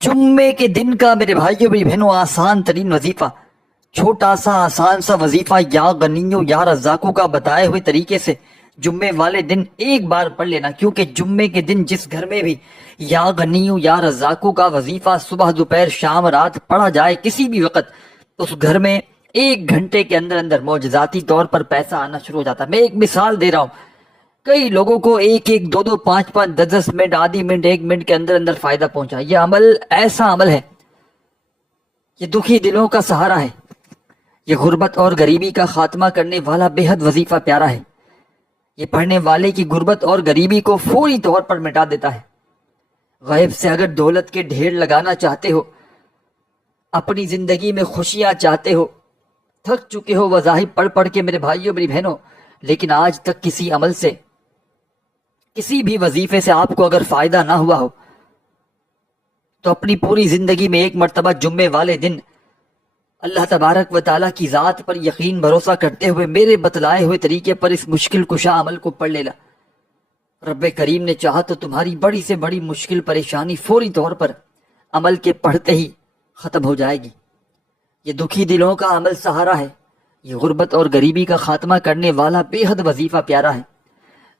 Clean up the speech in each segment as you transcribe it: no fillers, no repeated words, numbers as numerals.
جمعے کے دن کا میرے بھائیوں میری بہنوں آسان ترین وظیفہ، چھوٹا سا آسان سا وظیفہ، یا غنیوں یا رزاقوں کا بتائے ہوئے طریقے سے جمعے والے دن ایک بار پڑھ لینا. کیونکہ جمعے کے دن جس گھر میں بھی یا غنیوں یا رزاقوں کا وظیفہ صبح دوپہر شام رات پڑھا جائے کسی بھی وقت، اس گھر میں ایک گھنٹے کے اندر اندر معجزاتی طور پر پیسہ آنا شروع ہو جاتا ہے. میں ایک مثال دے رہا ہوں، کئی لوگوں کو ایک ایک دو دو پانچ پانچ دس دس منٹ آدھی منٹ ایک منٹ کے اندر اندر فائدہ پہنچا. یہ عمل ایسا عمل ہے، یہ دکھی دلوں کا سہارا ہے، یہ غربت اور غریبی کا خاتمہ کرنے والا بے حد وظیفہ پیارا ہے. یہ پڑھنے والے کی غربت اور غریبی کو فوری طور پر مٹا دیتا ہے. غیب سے اگر دولت کے ڈھیر لگانا چاہتے ہو، اپنی زندگی میں خوشیاں چاہتے ہو، تھک چکے ہو وظائف پڑھ پڑھ کے میرے بھائیوں میری بہنوں، لیکن آج تک کسی عمل سے کسی بھی وظیفے سے آپ کو اگر فائدہ نہ ہوا ہو، تو اپنی پوری زندگی میں ایک مرتبہ جمعے والے دن اللہ تبارک و تعالیٰ کی ذات پر یقین بھروسہ کرتے ہوئے میرے بتلائے ہوئے طریقے پر اس مشکل کشا عمل کو پڑھ لینا. رب کریم نے چاہا تو تمہاری بڑی سے بڑی مشکل پریشانی فوری طور پر عمل کے پڑھتے ہی ختم ہو جائے گی. یہ دکھی دلوں کا عمل سہارا ہے، یہ غربت اور غریبی کا خاتمہ کرنے والا بے حد وظیفہ پیارا ہے.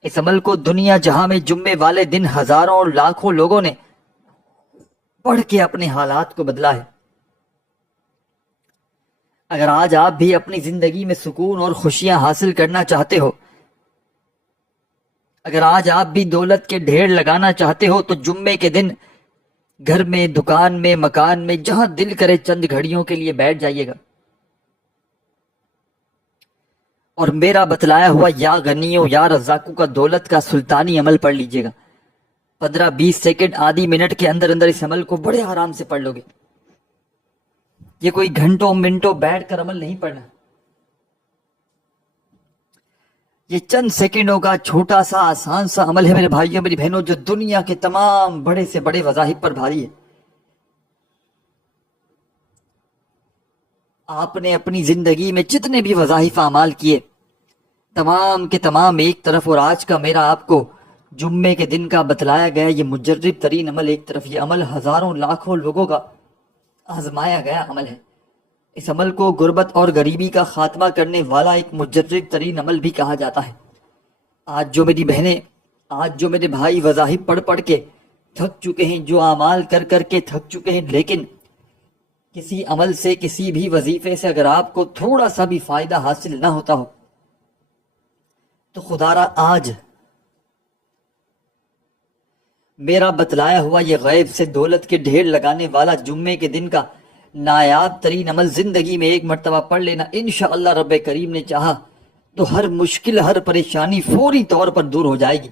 اس عمل کو دنیا جہاں میں جمعے والے دن ہزاروں اور لاکھوں لوگوں نے پڑھ کے اپنے حالات کو بدلا ہے. اگر آج آپ بھی اپنی زندگی میں سکون اور خوشیاں حاصل کرنا چاہتے ہو، اگر آج آپ بھی دولت کے ڈھیر لگانا چاہتے ہو، تو جمعے کے دن گھر میں، دکان میں، مکان میں، جہاں دل کرے چند گھڑیوں کے لیے بیٹھ جائیے گا اور میرا بتلایا ہوا یا غنیوں یا رزاقوں کا دولت کا سلطانی عمل پڑھ لیجئے گا. 15-20 سیکنڈ آدھی منٹ کے اندر اندر اس عمل کو بڑے آرام سے پڑھ لو گے. یہ کوئی گھنٹوں منٹوں بیٹھ کر عمل نہیں پڑھنا، یہ چند سیکنڈوں کا چھوٹا سا آسان سا عمل ہے میرے بھائیوں میری بہنوں، جو دنیا کے تمام بڑے سے بڑے وظائف پر بھاری ہے. آپ نے اپنی زندگی میں جتنے بھی وظائف اعمال کیے تمام کے تمام ایک طرف، اور آج کا میرا آپ کو جمعے کے دن کا بتلایا گیا یہ مجرب ترین عمل ایک طرف. یہ عمل ہزاروں لاکھوں لوگوں کا آزمایا گیا عمل ہے. اس عمل کو غربت اور غریبی کا خاتمہ کرنے والا ایک مجرب ترین عمل بھی کہا جاتا ہے. آج جو میری بہنیں، آج جو میرے بھائی وظائف پڑھ پڑھ کے تھک چکے ہیں، جو اعمال کر کر کے تھک چکے ہیں، لیکن کسی عمل سے، کسی بھی وظیفے سے اگر آپ کو تھوڑا سا بھی فائدہ حاصل نہ ہوتا ہو، تو خدا را آج میرا بتلایا ہوا یہ غیب سے دولت کے ڈھیر لگانے والا جمعے کے دن کا نایاب ترین عمل زندگی میں ایک مرتبہ پڑھ لینا. انشاءاللہ رب کریم نے چاہا تو ہر مشکل، ہر پریشانی فوری طور پر دور ہو جائے گی.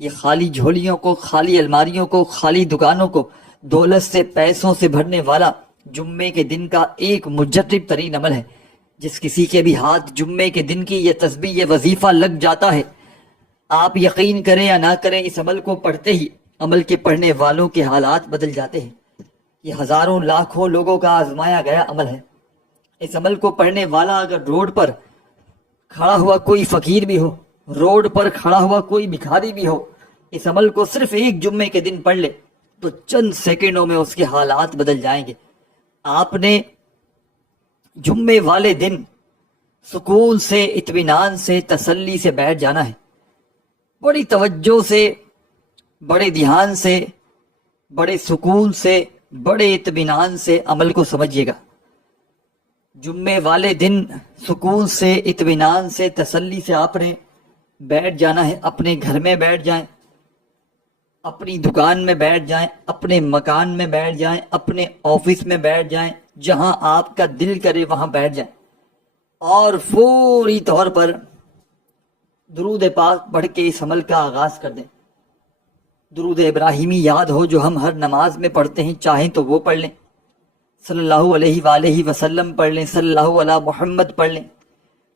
یہ خالی جھولیوں کو، خالی الماریوں کو، خالی دکانوں کو دولت سے، پیسوں سے بھرنے والا جمعے کے دن کا ایک مجرب ترین عمل ہے. جس کسی کے بھی ہاتھ جمعے کے دن کی یہ تسبیح، یہ وظیفہ لگ جاتا ہے، آپ یقین کریں یا نہ کریں، اس عمل کو پڑھتے ہی عمل کے پڑھنے والوں کے حالات بدل جاتے ہیں. یہ ہزاروں لاکھوں لوگوں کا آزمایا گیا عمل ہے. اس عمل کو پڑھنے والا اگر روڈ پر کھڑا ہوا کوئی فقیر بھی ہو، روڈ پر کھڑا ہوا کوئی بھکاری بھی ہو، اس عمل کو صرف ایک جمعے کے دن پڑھ لے تو چند سیکنڈوں میں اس کے حالات بدل جائیں گے. آپ نے جمعے والے دن سکون سے، اطمینان سے، تسلی سے بیٹھ جانا ہے. بڑی توجہ سے، بڑے دھیان سے، بڑے سکون سے، بڑے اطمینان سے عمل کو سمجھیے گا. جمعے والے دن سکون سے، اطمینان سے، تسلی سے آپ نے بیٹھ جانا ہے. اپنے گھر میں بیٹھ جائیں، اپنی دکان میں بیٹھ جائیں، اپنے مکان میں بیٹھ جائیں، اپنے آفس میں بیٹھ جائیں، جہاں آپ کا دل کرے وہاں بیٹھ جائیں، اور فوری طور پر درود پاک پڑھ کے اس عمل کا آغاز کر دیں. درود ابراہیمی یاد ہو جو ہم ہر نماز میں پڑھتے ہیں، چاہیں تو وہ پڑھ لیں. صلی اللہ علیہ وآلہ وسلم پڑھ لیں، صلی اللہ علی محمد پڑھ لیں.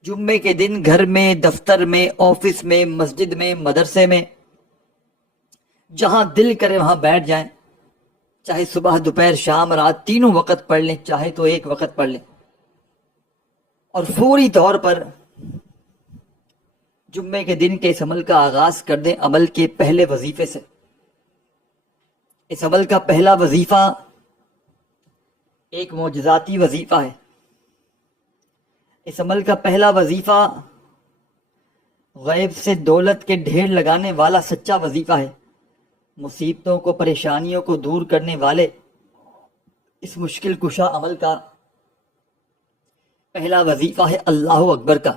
جمعے کے دن گھر میں، دفتر میں، آفس میں، مسجد میں، مدرسے میں، جہاں دل کرے وہاں بیٹھ جائیں. چاہے صبح، دوپہر، شام، رات تینوں وقت پڑھ لیں، چاہے تو ایک وقت پڑھ لیں، اور فوری طور پر جمعے کے دن کے اس عمل کا آغاز کر دیں عمل کے پہلے وظیفے سے. اس عمل کا پہلا وظیفہ ایک معجزاتی وظیفہ ہے۔ اس عمل کا پہلا وظیفہ غیب سے دولت کے ڈھیر لگانے والا سچا وظیفہ ہے۔ مصیبتوں کو، پریشانیوں کو دور کرنے والے اس مشکل کشا عمل کا پہلا وظیفہ ہے اللہ اکبر کا۔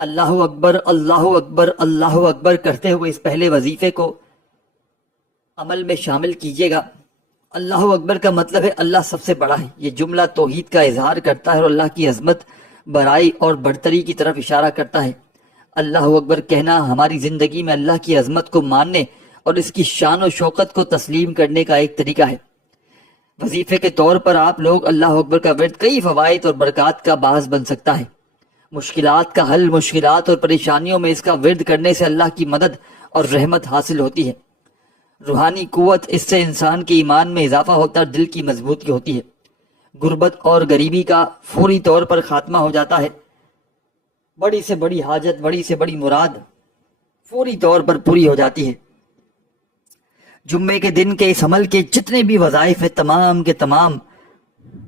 اللہ اکبر، اللہ اکبر، اللہ اکبر کرتے ہوئے اس پہلے وظیفے کو عمل میں شامل کیجیے گا۔ اللہ اکبر کا مطلب ہے اللہ سب سے بڑا ہے۔ یہ جملہ توحید کا اظہار کرتا ہے اور اللہ کی عظمت، بڑائی اور برتری کی طرف اشارہ کرتا ہے۔ اللہ اکبر کہنا ہماری زندگی میں اللہ کی عظمت کو ماننے اور اس کی شان و شوکت کو تسلیم کرنے کا ایک طریقہ ہے۔ وظیفے کے طور پر آپ لوگ اللہ اکبر کا ورد کئی فوائد اور برکات کا باعث بن سکتا ہے۔ مشکلات کا حل، مشکلات اور پریشانیوں میں اس کا ورد کرنے سے اللہ کی مدد اور رحمت حاصل ہوتی ہے۔ روحانی قوت، اس سے انسان کے ایمان میں اضافہ ہوتا ہے، دل کی مضبوطی ہوتی ہے۔ غربت اور غریبی کا فوری طور پر خاتمہ ہو جاتا ہے۔ بڑی سے بڑی حاجت، بڑی سے بڑی مراد فوری طور پر پوری ہو جاتی ہے۔ جمعے کے دن کے اس عمل کے جتنے بھی وظائف ہیں، تمام کے تمام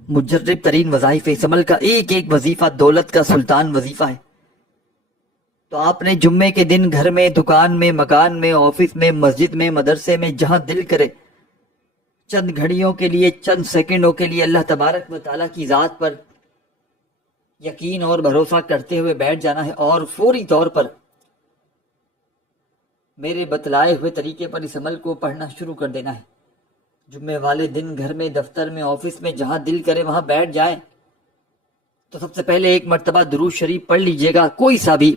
مجرب ترین وظائف ہیں۔ اس عمل کا ایک ایک وظیفہ دولت کا سلطان وظیفہ ہے۔ تو آپ نے جمعے کے دن گھر میں، دکان میں، مکان میں، آفس میں، مسجد میں، مدرسے میں، جہاں دل کرے چند گھڑیوں کے لیے، چند سیکنڈوں کے لیے اللہ تبارک و تعالیٰ کی ذات پر یقین اور بھروسہ کرتے ہوئے بیٹھ جانا ہے اور فوری طور پر میرے بتلائے ہوئے طریقے پر اس عمل کو پڑھنا شروع کر دینا ہے۔ جمعے والے دن گھر میں، دفتر میں، آفس میں، جہاں دل کرے وہاں بیٹھ جائیں تو سب سے پہلے ایک مرتبہ درود شریف پڑھ لیجئے گا، کوئی سا بھی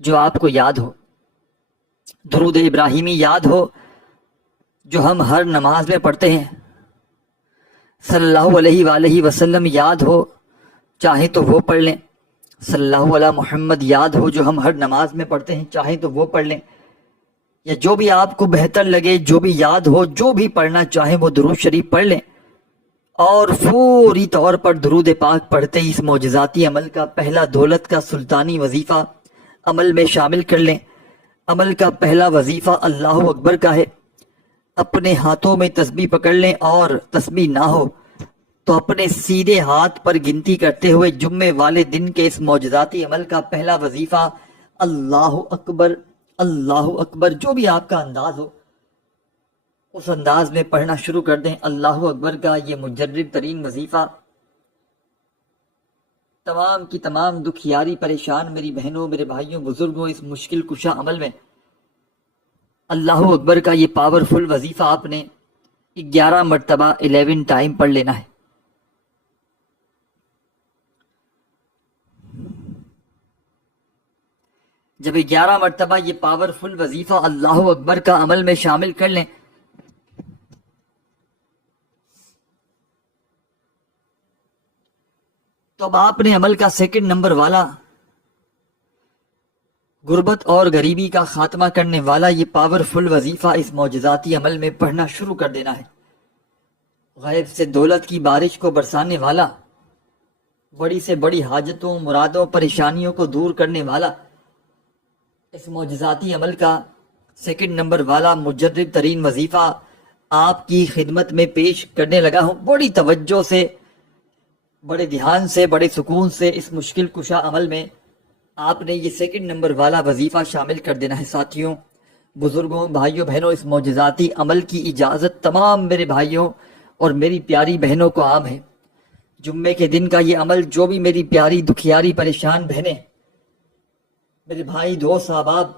جو آپ کو یاد ہو۔ درود ابراہیمی یاد ہو جو ہم ہر نماز میں پڑھتے ہیں، صلی اللہ علیہ وآلہ وسلم یاد ہو، چاہیں تو وہ پڑھ لیں۔ صلی اللہ علیہ محمد یاد ہو جو ہم ہر نماز میں پڑھتے ہیں، چاہیں تو وہ پڑھ لیں، یا جو بھی آپ کو بہتر لگے، جو بھی یاد ہو، جو بھی پڑھنا چاہیں وہ درود شریف پڑھ لیں، اور فوری طور پر درود پاک پڑھتے ہی اس معجزاتی عمل کا پہلا دولت کا سلطانی وظیفہ عمل میں شامل کر لیں۔ عمل کا پہلا وظیفہ اللہ اکبر کا ہے۔ اپنے ہاتھوں میں تسبیح پکڑ لیں، اور تسبیح نہ ہو تو اپنے سیدھے ہاتھ پر گنتی کرتے ہوئے جمعے والے دن کے اس معجزاتی عمل کا پہلا وظیفہ اللہ اکبر، اللہ اکبر، جو بھی آپ کا انداز ہو اس انداز میں پڑھنا شروع کر دیں۔ اللہ اکبر کا یہ مجرب ترین وظیفہ تمام کی تمام دکھیاری پریشان میری بہنوں، میرے بھائیوں، بزرگوں، اس مشکل کشا عمل میں اللہ اکبر کا یہ پاورفل وظیفہ آپ نے 11 مرتبہ 11 ٹائم پڑھ لینا ہے۔ جب 11 مرتبہ یہ پاورفل وظیفہ اللہ اکبر کا عمل میں شامل کر لیں تو اب آپ نے عمل کا سیکنڈ نمبر والا، غربت اور غریبی کا خاتمہ کرنے والا یہ پاورفل وظیفہ اس معجزاتی عمل میں پڑھنا شروع کر دینا ہے۔ غیب سے دولت کی بارش کو برسانے والا، بڑی سے بڑی حاجتوں، مرادوں، پریشانیوں کو دور کرنے والا اس معجزاتی عمل کا سیکنڈ نمبر والا مجرب ترین وظیفہ آپ کی خدمت میں پیش کرنے لگا ہوں۔ بڑی توجہ سے، بڑے دھیان سے، بڑے سکون سے اس مشکل کشا عمل میں آپ نے یہ سیکنڈ نمبر والا وظیفہ شامل کر دینا ہے۔ ساتھیوں، بزرگوں، بھائیوں، بہنوں، اس معجزاتی عمل کی اجازت تمام میرے بھائیوں اور میری پیاری بہنوں کو عام ہے۔ جمعے کے دن کا یہ عمل جو بھی میری پیاری دکھیاری پریشان بہنیں، میرے بھائی، دوست، احباب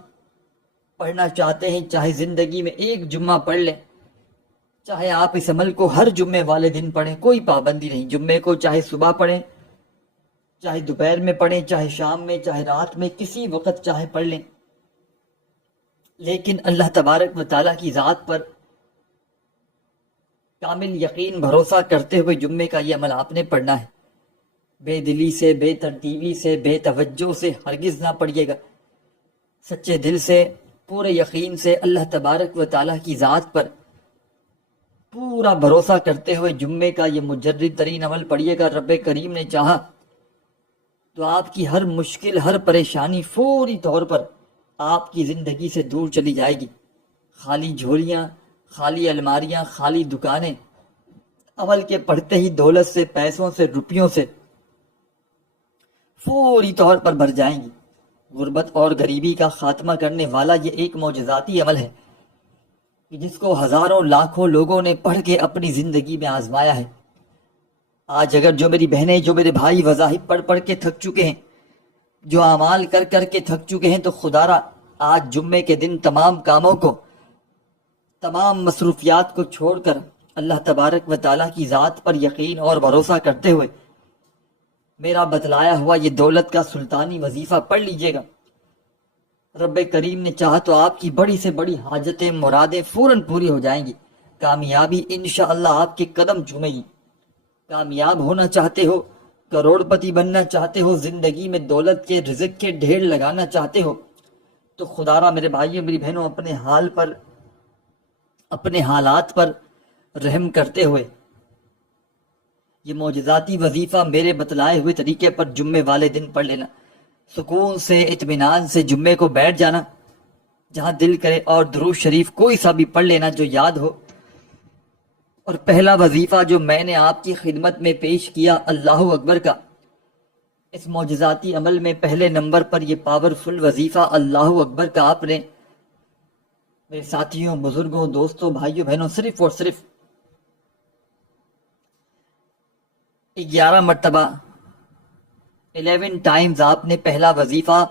پڑھنا چاہتے ہیں، چاہے زندگی میں ایک جمعہ پڑھ لیں، چاہے آپ اس عمل کو ہر جمعے والے دن پڑھیں، کوئی پابندی نہیں۔ جمعے کو چاہے صبح پڑھیں، چاہے دوپہر میں پڑھیں، چاہے شام میں، چاہے رات میں، کسی وقت چاہے پڑھ لیں، لیکن اللہ تبارک و تعالیٰ کی ذات پر کامل یقین بھروسہ کرتے ہوئے جمعے کا یہ عمل آپ نے پڑھنا ہے۔ بے دلی سے، بے ترتیبی سے، بے توجہ سے ہرگز نہ پڑھیے گا۔ سچے دل سے، پورے یقین سے، اللہ تبارک و تعالیٰ کی ذات پر پورا بھروسہ کرتے ہوئے جمعے کا یہ مجرب ترین عمل پڑھیے گا۔ رب کریم نے چاہا تو آپ کی ہر مشکل، ہر پریشانی فوری طور پر آپ کی زندگی سے دور چلی جائے گی۔ خالی جھولیاں، خالی الماریاں، خالی دکانیں عمل کے پڑھتے ہی دولت سے، پیسوں سے، روپیوں سے فوری طور پر بھر جائیں گی۔ غربت اور غریبی کا خاتمہ کرنے والا یہ ایک معجزاتی عمل ہے کہ جس کو ہزاروں لاکھوں لوگوں نے پڑھ کے اپنی زندگی میں آزمایا ہے۔ آج اگر جو میری بہنیں، جو میرے بھائی وظائف پڑھ پڑھ کے تھک چکے ہیں، جو اعمال کر کر کے تھک چکے ہیں، تو خدا را آج جمعے کے دن تمام کاموں کو، تمام مصروفیات کو چھوڑ کر اللہ تبارک و تعالیٰ کی ذات پر یقین اور بھروسہ کرتے ہوئے میرا بتلایا ہوا یہ دولت کا سلطانی وظیفہ پڑھ لیجئے گا۔ رب کریم نے چاہا تو آپ کی بڑی سے بڑی حاجتیں، مرادیں فوراً پوری ہو جائیں گی۔ کامیابی انشاءاللہ آپ کے قدم چومے گی۔ کامیاب ہونا چاہتے ہو، کروڑ پتی بننا چاہتے ہو، زندگی میں دولت کے، رزق کے ڈھیر لگانا چاہتے ہو، تو خدا را میرے بھائیوں، میری بہنوں، اپنے حال پر، اپنے حالات پر رحم کرتے ہوئے یہ معجزاتی وظیفہ میرے بتلائے ہوئے طریقے پر جمعے والے دن پڑھ لینا۔ سکون سے، اطمینان سے جمعے کو بیٹھ جانا، جہاں دل کرے، اور درود شریف کوئی سا بھی پڑھ لینا جو یاد ہو۔ اور پہلا وظیفہ جو میں نے آپ کی خدمت میں پیش کیا اللہ اکبر کا، اس معجزاتی عمل میں پہلے نمبر پر یہ پاورفل وظیفہ اللہ اکبر کا آپ نے میرے ساتھیوں، بزرگوں، دوستوں، بھائیوں، بہنوں، صرف اور صرف 11 مرتبہ 11 ٹائمز آپ نے پہلا وظیفہ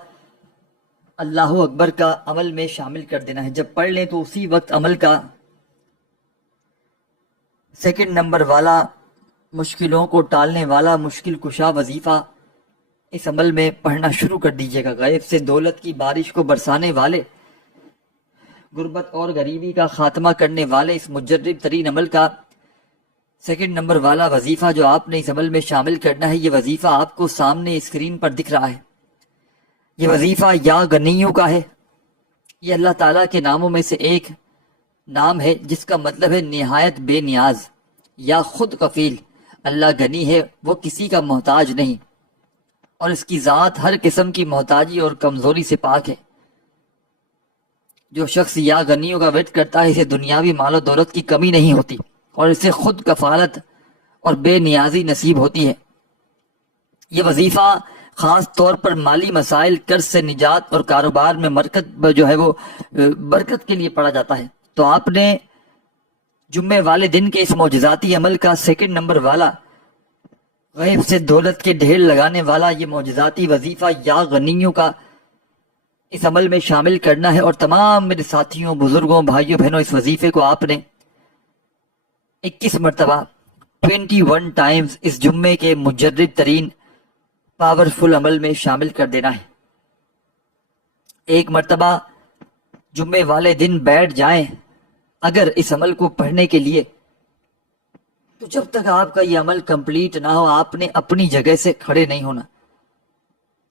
اللہ اکبر کا عمل میں شامل کر دینا ہے۔ جب پڑھ لیں تو اسی وقت عمل کا سیکنڈ نمبر والا، مشکلوں کو ٹالنے والا، مشکل کشا وظیفہ اس عمل میں پڑھنا شروع کر دیجئے گا۔ غیب سے دولت کی بارش کو برسانے والے، غربت اور غریبی کا خاتمہ کرنے والے اس مجرب ترین عمل کا سیکنڈ نمبر والا وظیفہ جو آپ نے اس عمل میں شامل کرنا ہے، یہ وظیفہ آپ کو سامنے اسکرین پر دکھ رہا ہے۔ یہ وظیفہ یا غنیوں کا ہے۔ یہ اللہ تعالیٰ کے ناموں میں سے ایک نام ہے جس کا مطلب ہے نہایت بے نیاز یا خود کفیل۔ اللہ غنی ہے، وہ کسی کا محتاج نہیں، اور اس کی ذات ہر قسم کی محتاجی اور کمزوری سے پاک ہے۔ جو شخص یا غنیوں کا ورد کرتا ہے، اسے دنیاوی مال و دولت کی کمی نہیں ہوتی، اور اسے خود کفالت اور بے نیازی نصیب ہوتی ہے۔ یہ وظیفہ خاص طور پر مالی مسائل، قرض سے نجات اور کاروبار میں برکت کے لیے پڑھا جاتا ہے۔ تو آپ نے جمعے والے دن کے اس معجزاتی عمل کا سیکنڈ نمبر والا، غیب سے دولت کے ڈھیر لگانے والا یہ معجزاتی وظیفہ یا غنیوں کا اس عمل میں شامل کرنا ہے۔ اور تمام میرے ساتھیوں، بزرگوں، بھائیوں، بہنوں، اس وظیفے کو آپ نے 21 مرتبہ 21 ٹائمز اس جمعے کے مجرب ترین پاورفل عمل میں شامل کر دینا ہے۔ ایک مرتبہ جمعے والے دن بیٹھ جائیں اگر اس عمل کو پڑھنے کے لیے، تو جب تک آپ کا یہ عمل کمپلیٹ نہ ہو، آپ نے اپنی جگہ سے کھڑے نہیں ہونا۔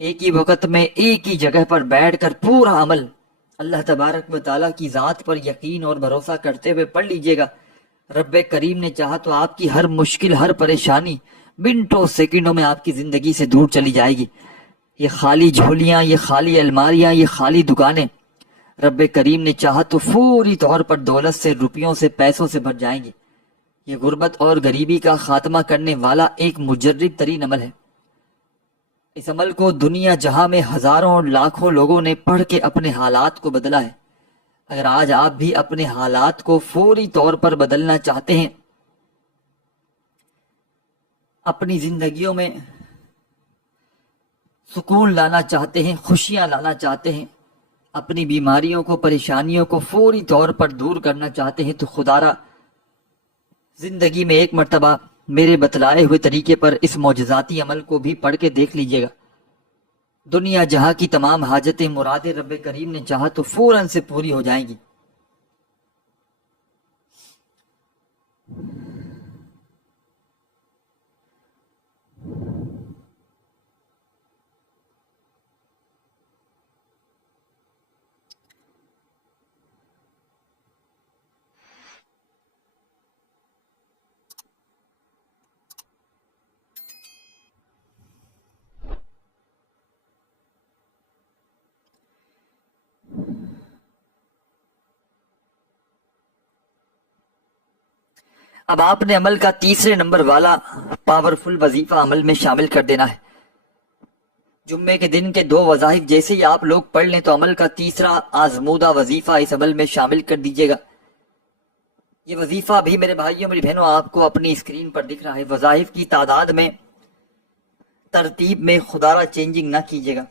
ایک ہی وقت میں ایک ہی جگہ پر بیٹھ کر پورا عمل اللہ تبارک و تعالیٰ کی ذات پر یقین اور بھروسہ کرتے ہوئے پڑھ لیجئے گا۔ رب کریم نے چاہا تو آپ کی ہر مشکل، ہر پریشانی منٹوں سیکنڈوں میں آپ کی زندگی سے دور چلی جائے گی۔ یہ خالی جھولیاں، یہ خالی الماریاں، یہ خالی دکانیں رب کریم نے چاہا تو فوری طور پر دولت سے، روپیوں سے، پیسوں سے بھر جائیں گی۔ یہ غربت اور غریبی کا خاتمہ کرنے والا ایک مجرب ترین عمل ہے۔ اس عمل کو دنیا جہاں میں ہزاروں لاکھوں لوگوں نے پڑھ کے اپنے حالات کو بدلا ہے۔ اگر آج آپ بھی اپنے حالات کو فوری طور پر بدلنا چاہتے ہیں، اپنی زندگیوں میں سکون لانا چاہتے ہیں، خوشیاں لانا چاہتے ہیں، اپنی بیماریوں کو، پریشانیوں کو فوری طور پر دور کرنا چاہتے ہیں، تو خدا را زندگی میں ایک مرتبہ میرے بتلائے ہوئے طریقے پر اس معجزاتی عمل کو بھی پڑھ کے دیکھ لیجئے گا۔ دنیا جہاں کی تمام حاجتیں، مرادیں رب کریم نے چاہا تو فوراً سے پوری ہو جائیں گی۔ اب آپ نے عمل کا تیسرے نمبر والا پاورفل وظیفہ عمل میں شامل کر دینا ہے۔ جمعے کے دن کے 2 وظائف جیسے ہی آپ لوگ پڑھ لیں تو عمل کا تیسرا آزمودہ وظیفہ اس عمل میں شامل کر دیجیے گا۔ یہ وظیفہ بھی میرے بھائیوں میری بہنوں آپ کو اپنی اسکرین پر دکھ رہا ہے۔ وظائف کی تعداد میں ترتیب میں خدارہ چینجنگ نہ کیجیے گا۔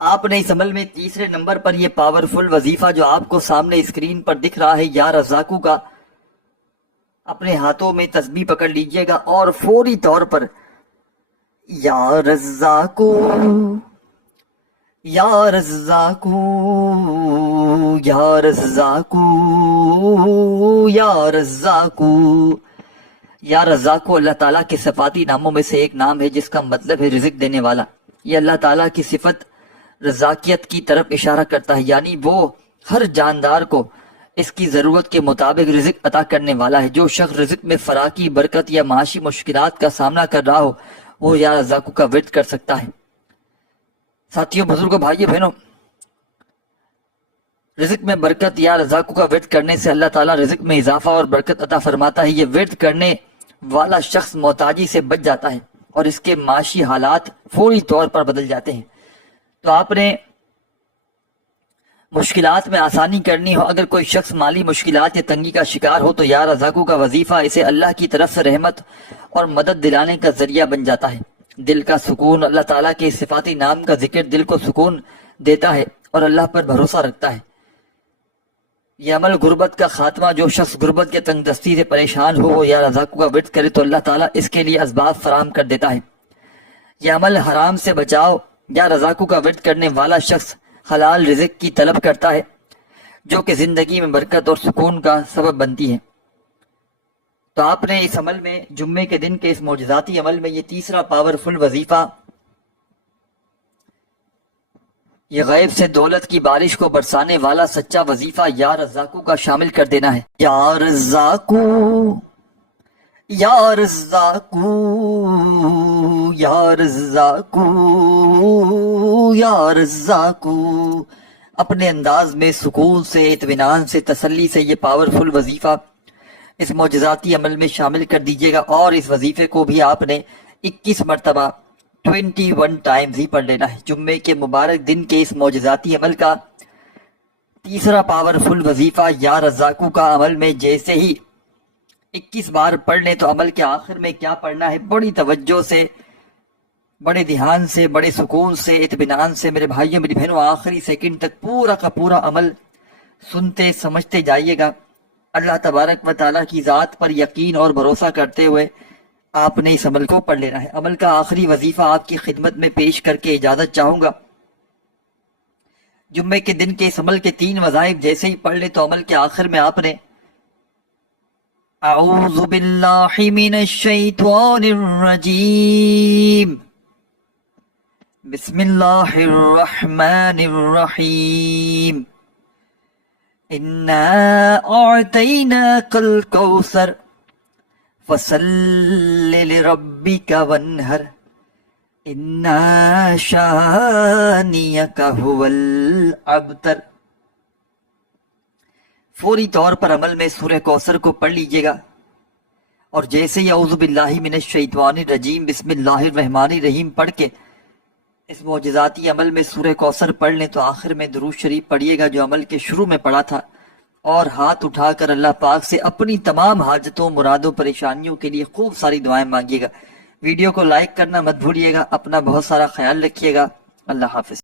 آپ نے اس عمل میں تیسرے نمبر پر یہ پاورفل وظیفہ جو آپ کو سامنے اسکرین پر دکھ رہا ہے یا رزاقو کا، اپنے ہاتھوں میں تسبیح پکڑ لیجئے گا اور فوری طور پر یا رزاقو یا رزاقو یا رزاقو یا رزاقو یا رزاقو اللہ تعالیٰ کے صفاتی ناموں میں سے ایک نام ہے جس کا مطلب ہے رزق دینے والا۔ یہ اللہ تعالیٰ کی صفت رزاقیت کی طرف اشارہ کرتا ہے، یعنی وہ ہر جاندار کو اس کی ضرورت کے مطابق رزق عطا کرنے والا ہے۔ جو شخص رزق میں فراقی، برکت یا معاشی مشکلات کا سامنا کر رہا ہو وہ یا رزاقو کا ورد کر سکتا ہے۔ ساتھیوں، بزرگوں، بھائیوں، بہنوں، رزق میں برکت یا رزاقو کا ورد کرنے سے اللہ تعالیٰ رزق میں اضافہ اور برکت عطا فرماتا ہے۔ یہ ورد کرنے والا شخص محتاجی سے بچ جاتا ہے اور اس کے معاشی حالات فوری طور پر بدل جاتے ہیں۔ تو آپ نے مشکلات میں آسانی کرنی ہو، اگر کوئی شخص مالی مشکلات یا تنگی کا شکار ہو تو یا رزاقو کا وظیفہ اسے اللہ کی طرف سے رحمت اور مدد دلانے کا ذریعہ بن جاتا ہے۔ دل کا سکون، اللہ تعالیٰ کے صفاتی نام کا ذکر دل کو سکون دیتا ہے اور اللہ پر بھروسہ رکھتا ہے۔ یہ عمل غربت کا خاتمہ، جو شخص غربت یا تنگ دستی سے پریشان ہو وہ یا رزاقو کا ورد کرے تو اللہ تعالیٰ اس کے لیے اسباب فراہم کر دیتا ہے۔ یہ عمل حرام سے بچاؤ یا رزاقو کا ورد کرنے والا شخص حلال رزق کی طلب کرتا ہے جو کہ زندگی میں برکت اور سکون کا سبب بنتی ہے۔ تو آپ نے اس عمل میں، جمعے کے دن کے اس معجزاتی عمل میں، یہ تیسرا پاورفل وظیفہ، یہ غیب سے دولت کی بارش کو برسانے والا سچا وظیفہ یا رزاقو کا شامل کر دینا ہے۔ یا رزاقو یا رزاقو یا رزاقو یا رزاقو، اپنے انداز میں سکون سے، اطمینان سے، تسلی سے یہ پاورفل وظیفہ اس معجزاتی عمل میں شامل کر دیجیے گا، اور اس وظیفے کو بھی آپ نے 21 مرتبہ 21 ٹائمز ہی پڑھ لینا ہے۔ جمعے کے مبارک دن کے اس معجزاتی عمل کا تیسرا پاورفل وظیفہ یا رزاقو کا عمل میں جیسے ہی 21 بار پڑھ لیں تو عمل کے آخر میں کیا پڑھنا ہے، بڑی توجہ سے، بڑے دھیان سے، بڑے سکون سے، اطمینان سے میرے بھائیوں میری بہنوں آخری سیکنڈ تک پورا کا پورا عمل سنتے سمجھتے جائیے گا۔ اللہ تبارک و تعالیٰ کی ذات پر یقین اور بھروسہ کرتے ہوئے آپ نے اس عمل کو پڑھ لینا ہے۔ عمل کا آخری وظیفہ آپ کی خدمت میں پیش کر کے اجازت چاہوں گا۔ جمعے کے دن کے اس عمل کے 3 وظائف جیسے ہی پڑھ لیں تو عمل کے آخر میں آپ نے اعوذ باللہ من الشیطان الرجیم، بسم اللہ الرحمن الرحیم، انا اعطیناک الکوثر فصل لربک وانہر انا شانیک هو الابتر۔ فوری طور پر عمل میں سورہ کوثر کو پڑھ لیجئے گا، اور جیسے ہی اعوذ باللہ من الشیطان الرجیم بسم اللہ الرحمن الرحیم پڑھ کے اس معجزاتی عمل میں سورہ کوثر پڑھ لیں تو آخر میں درود شریف پڑھیے گا جو عمل کے شروع میں پڑھا تھا، اور ہاتھ اٹھا کر اللہ پاک سے اپنی تمام حاجتوں، مرادوں، پریشانیوں کے لیے خوب ساری دعائیں مانگیے گا۔ ویڈیو کو لائک کرنا مت بھولیے گا۔ اپنا بہت سارا خیال رکھیے گا۔ اللہ حافظ۔